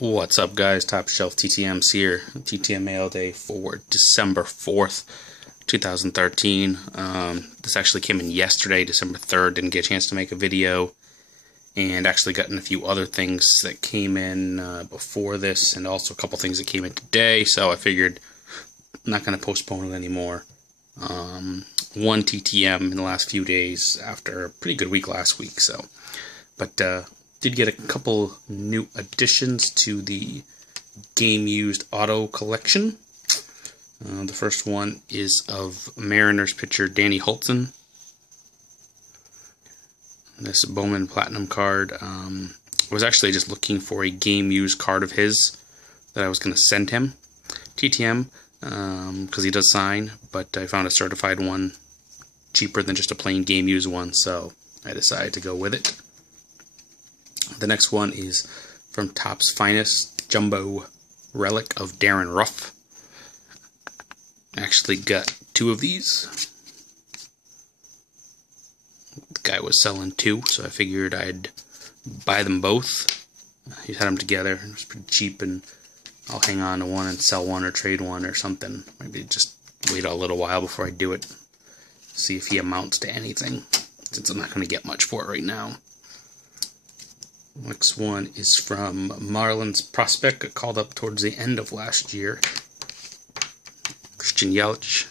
What's up, guys? Top Shelf TTM's here. TTM Mailday for December 4th, 2013. This actually came in yesterday, December 3rd. Didn't get a chance to make a video. And actually gotten a few other things that came in before this, and also a couple things that came in today. So I figured I'm not going to postpone it anymore. One TTM in the last few days after a pretty good week last week. Did get a couple new additions to the game used auto collection. The first one is of Mariners pitcher Danny Hultzen. This Bowman Platinum card. I was actually just looking for a game used card of his that I was going to send him. TTM, because he does sign, but I found a certified one cheaper than just a plain game used one, so I decided to go with it. The next one is from Topps Finest Jumbo Relic of Darren Ruff. Actually got two of these. The guy was selling two, so I figured I'd buy them both. He had them together. It was pretty cheap, and I'll hang on to one and sell one or trade one or something. Maybe just wait a little while before I do it. See if he amounts to anything, since I'm not going to get much for it right now. Next one is from Marlins prospect, called up towards the end of last year, Christian Yelich.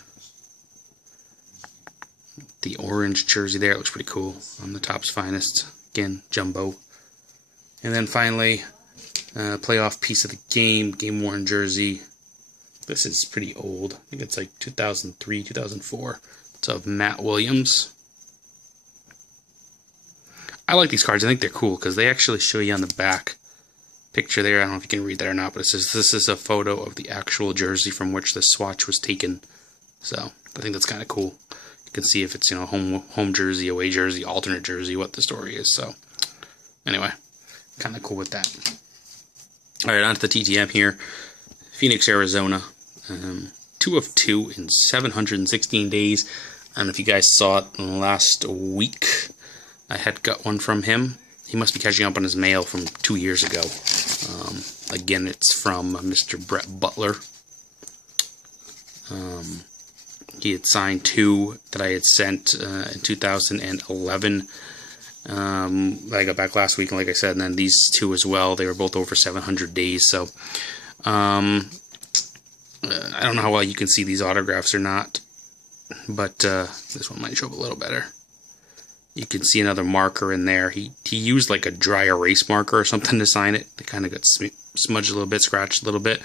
The orange jersey there, it looks pretty cool on the Topps Finest. Again, jumbo. And then finally, playoff piece of the game worn jersey. This is pretty old. I think it's like 2003, 2004. It's of Matt Williams. I like these cards. I think they're cool because they actually show you on the back picture there. I don't know if you can read that or not, but it says this is a photo of the actual jersey from which the swatch was taken. So I think that's kind of cool. You can see if it's, you know, home jersey, away jersey, alternate jersey, what the story is. So anyway, kind of cool with that. All right, on to the TTM here. Phoenix, Arizona. 2 of 2 in 716 days. I don't know if you guys saw it in the last week. I had got one from him. He must be catching up on his mail from 2 years ago. Again, it's from Mr. Brett Butler. He had signed 2 that I had sent in 2011. I got back last week, and like I said, and then these 2 as well. They were both over 700 days. So I don't know how well you can see these autographs or not, but this one might show up a little better. You can see another marker in there. He used like a dry erase marker or something to sign it. It kind of got smudged a little bit, scratched a little bit,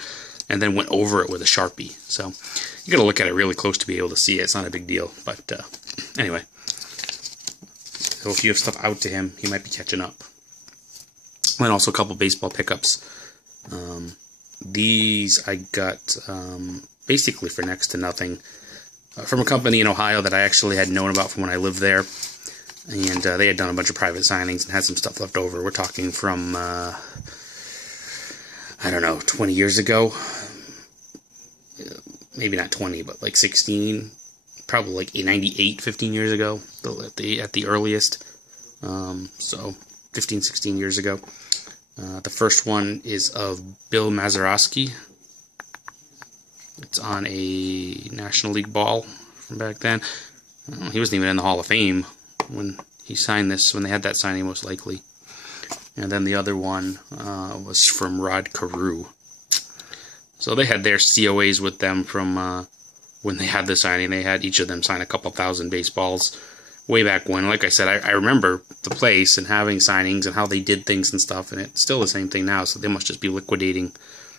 and then went over it with a Sharpie. So you got to look at it really close to be able to see it. It's not a big deal. But anyway, so if you have stuff out to him, he might be catching up. And also a couple baseball pickups. These I got basically for next to nothing from a company in Ohio that I actually had known about from when I lived there. And they had done a bunch of private signings and had some stuff left over. We're talking from, I don't know, 20 years ago. Maybe not 20, but like 16. Probably like 98, 15 years ago at the earliest. So 15, 16 years ago. The first one is of Bill Mazeroski. It's on a National League ball from back then. He wasn't even in the Hall of Fame when he signed this, when they had that signing, most likely. And then the other one was from Rod Carew. So they had their COAs with them from when they had the signing. They had each of them sign a couple thousand baseballs way back when. Like I said, I remember the place and having signings and how they did things and stuff, and it's still the same thing now, so they must just be liquidating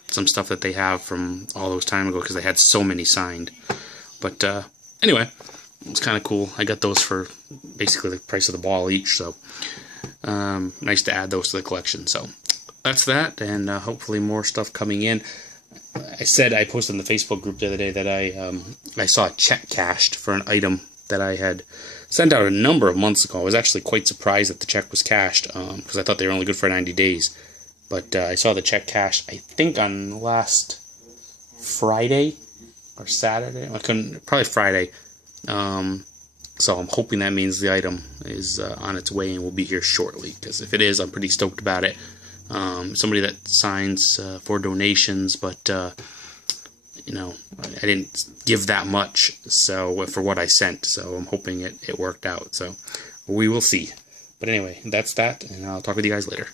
some stuff that they have from all those time ago because they had so many signed. But anyway, it's kind of cool. I got those for basically the price of the ball each, so nice to add those to the collection. So that's that, and hopefully more stuff coming in. I posted in the Facebook group the other day that I saw a check cashed for an item that I had sent out a number of months ago. I was actually quite surprised that the check was cashed because I thought they were only good for 90 days. But I saw the check cashed, I think, on last Friday or Saturday. Probably Friday. So I'm hoping that means the item is on its way and will be here shortly, because if it is, I'm pretty stoked about it. somebody that signs for donations, but you know, I didn't give that much so for what I sent, so I'm hoping it worked out. So we will see. But anyway, that's that, and I'll talk with you guys later.